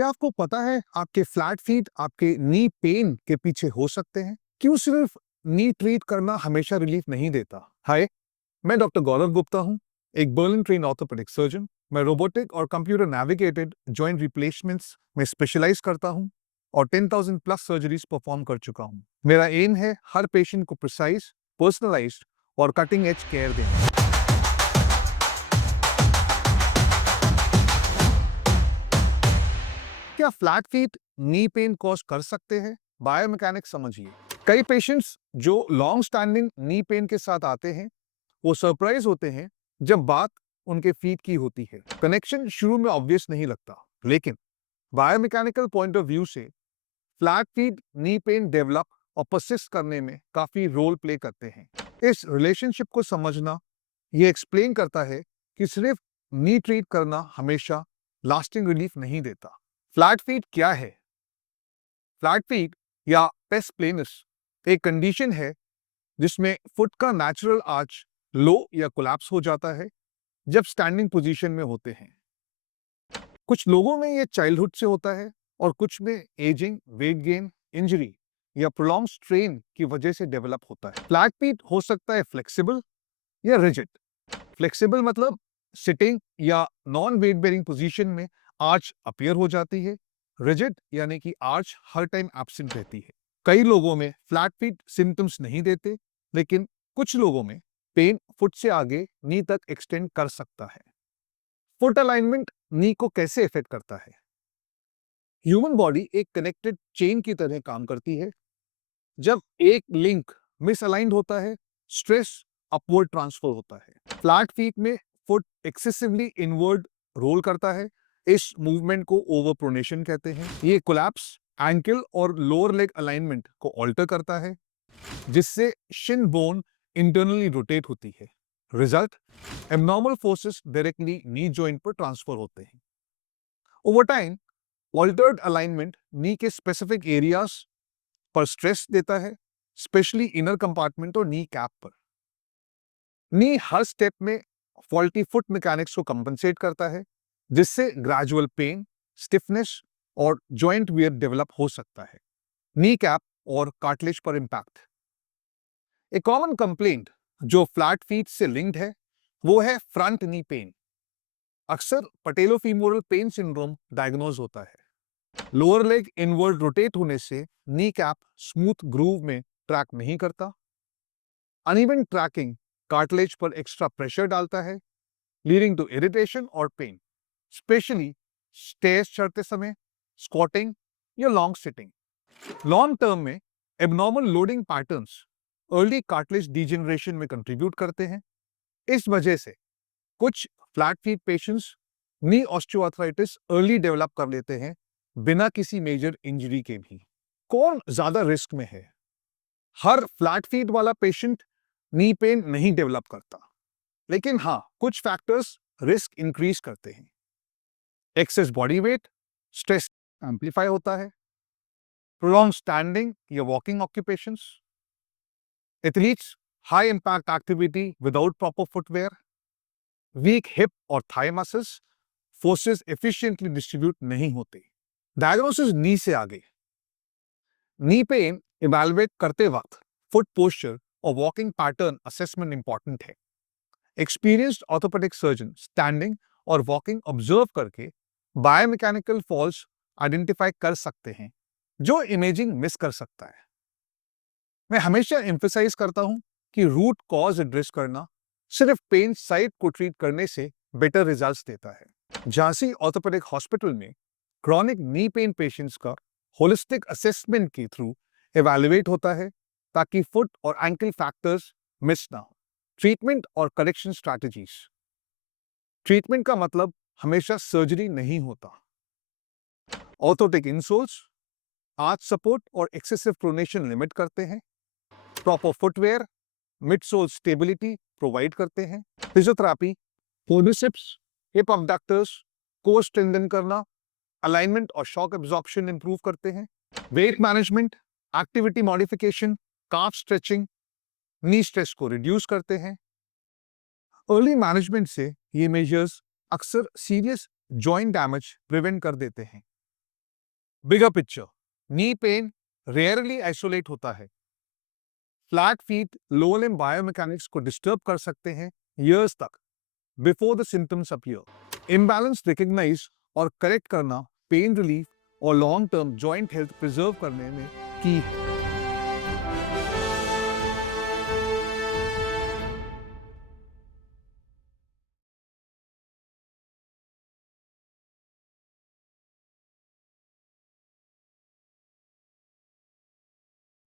क्या आपको पता है आपके फ्लैट फीट आपके नी पेन के पीछे हो सकते हैं? क्यों सिर्फ नी ट्रीट करना हमेशा रिलीफ नहीं देता? हाय, मैं डॉक्टर गौरव गुप्ता हूँ, एक बर्लिन ट्रेन ऑर्थोपेडिक सर्जन। मैं रोबोटिक और कंप्यूटर नेविगेटेड जॉइंट रिप्लेसमेंट्स में स्पेशलाइज करता हूँ और 10,000 प्लस सर्जरीज परफॉर्म कर चुका हूँ। मेरा एम है हर पेशेंट को प्रिसाइज, पर्सनलाइज्ड और कटिंग एज केयर देना। क्या flat feet knee pain cause कर सकते हैं? बायोमैकेनिक्स समझिए। कई पेशेंट्स जो लॉन्ग स्टैंडिंग नी पेन के साथ आते हैं वो सरप्राइज होते हैं जब बात उनके फीट की होती है। कनेक्शन शुरू में ऑब्वियस नहीं लगता, लेकिन बायोमैकेनिकल पॉइंट ऑफ व्यू से flat feet knee pain develop और परसिस्ट करने में काफी रोल प्ले करते हैं। इस रिलेशनशिप को समझना ये एक्सप्लेन करता है कि सिर्फ नी ट्रीट करना हमेशा लास्टिंग रिलीफ नहीं देता। फ्लैट फीट क्या है? फ्लैट फीट या पेस प्लेनस एक कंडीशन है जिसमें फुट का नेचुरल आर्च लो या कोलैप्स हो जाता है जब स्टैंडिंग पोजीशन में होते हैं। कुछ लोगों में यह चाइल्डहुड से होता है और कुछ में एजिंग, वेट गेन, इंजरी या प्रोलॉन्ग स्ट्रेन की वजह से डेवलप होता है। फ्लैट फीट हो सकता है फ्लेक्सिबल या रिजिड। फ्लेक्सिबल मतलब सिटिंग या नॉन वेट बेरिंग पोजीशन में आर्च अपीयर हो जाती है। रिजिड यानी कि आर्च हर टाइम एब्सेंट रहती है। कई लोगों में फ्लैट फीट सिम्टम्स नहीं देते, लेकिन कुछ लोगों में पेन फुट से आगे नी तक एक्सटेंड कर सकता है। फुट अलाइनमेंट नी को कैसे इफेक्ट करता है? ह्यूमन बॉडी एक कनेक्टेड चेन की तरह काम करती है। जब एक लिंक मिसअलाइंड होता है, स्ट्रेस अपवर्ड ट्रांसफर होता है। फ्लैट फीट में फुट एक्सेसिवली इनवर्ड रोल करता है। इस मूवमेंट को ओवरप्रोनेशन कहते हैं। ये कोलैप्स एंकल और लोअर लेग अलाइनमेंट को ऑल्टर करता है, जिससे शिन बोन इंटरनली रोटेट होती है। Result, abnormal forces directly knee joint पर ट्रांसफर होते हैं। ओवर टाइम ऑल्टर्ड अलाइनमेंट नी के स्पेसिफिक एरियाज पर स्ट्रेस देता है, स्पेशली इनर कंपार्टमेंट और नी कैप पर। नी हर स्टेप में फॉल्टी फुट मैकेनिक्स को कंपनसेट करता है, जिससे ग्रेजुअल पेन, स्टिफनेस और जॉइंट वियर डेवलप हो सकता है। नी कैप और कार्टिलेज पर इंपैक्ट। एक कॉमन कंप्लेंट जो फ्लैट फीट से लिंक्ड है वो है फ्रंट नी पेन। अक्सर पटेलोफीमोरल पेन सिंड्रोम डायग्नोज होता है। लोअर लेग इनवर्ड रोटेट होने से नी कैप स्मूथ ग्रूव में ट्रैक नहीं करता। अनइवन ट्रैकिंग कार्टिलेज पर एक्स्ट्रा प्रेशर डालता है, लीडिंग टू इरिटेशन और पेन, स्पेशली स्टेयर्स चढ़ते समय, स्क्वाटिंग या लॉन्ग सिटिंग। लॉन्ग टर्म में abnormal loading patterns early cartilage degeneration में कंट्रीब्यूट करते हैं। इस वजह से कुछ flat feet patients knee osteoarthritis early develop कर लेते हैं बिना किसी मेजर इंजरी के भी। कौन ज्यादा रिस्क में है? हर फ्लैट फीट वाला पेशेंट नी पेन नहीं डेवलप करता, लेकिन हाँ, कुछ फैक्टर्स रिस्क इंक्रीज करते हैं। Excess body weight, stress amplify होता है, प्रोलॉन्ग स्टैंडिंग या walking occupations, athletes, high impact activity without proper footwear, weak hip और thigh muscles, forces efficiently distribute नहीं होते। डायग्नोसिस नी से आगे। नी पेन इवैल्यूएट करते वक्त फुट पोस्चर और वॉकिंग पैटर्न असेसमेंट इंपॉर्टेंट है। एक्सपीरियंस्ड ऑर्थोपेडिक सर्जन स्टैंडिंग और वॉकिंग ऑब्जर्व करके बायोमैकेनिकल फॉल्स आइडेंटिफाई कर सकते हैं जो इमेजिंग मिस कर सकता है। मैं हमेशा एम्फेसाइज करता हूं कि रूट कॉज एड्रेस करना सिर्फ पेन साइट को ट्रीट करने से बेटर रिजल्ट्स देता है। झांसी ऑर्थोपेडिक हॉस्पिटल में क्रॉनिक नी पेन पेशेंट्स का होलिस्टिक असेसमेंट के थ्रू एवेल्युएट होता है ताकि फुट और एंकल फैक्टर्स मिस ना हो। ट्रीटमेंट और करेक्शन स्ट्रैटेजीज। ट्रीटमेंट का मतलब हमेशा सर्जरी नहीं होता। ऑर्थोटिक इंसोल्स आर्च सपोर्ट और एक्सेसिव प्रोनेशन लिमिट करते हैं। Proper footwear midsole stability provide करते हैं। फिजियोथेरेपी, क्वाड्रिसेप्स, हिप अबडक्टर्स को स्ट्रेंथन करना, अलाइनमेंट और शॉक एब्जॉर्प्शन इंप्रूव करते हैं। वेट मैनेजमेंट, एक्टिविटी मॉडिफिकेशन, काफ स्ट्रेचिंग नी स्ट्रेस को रिड्यूस करते हैं। अर्ली मैनेजमेंट से ये मेजर्स अक्सर सीरियस जॉइंट डैमेज प्रिवेंट कर देते हैं। Bigger picture, knee pain rarely isolate होता है। Flat feet lower limb biomechanics को डिस्टर्ब कर सकते हैं ईयर्स तक before the symptoms appear. Imbalance recognise और करेक्ट करना पेन रिलीफ और long term joint health preserve करने में की है।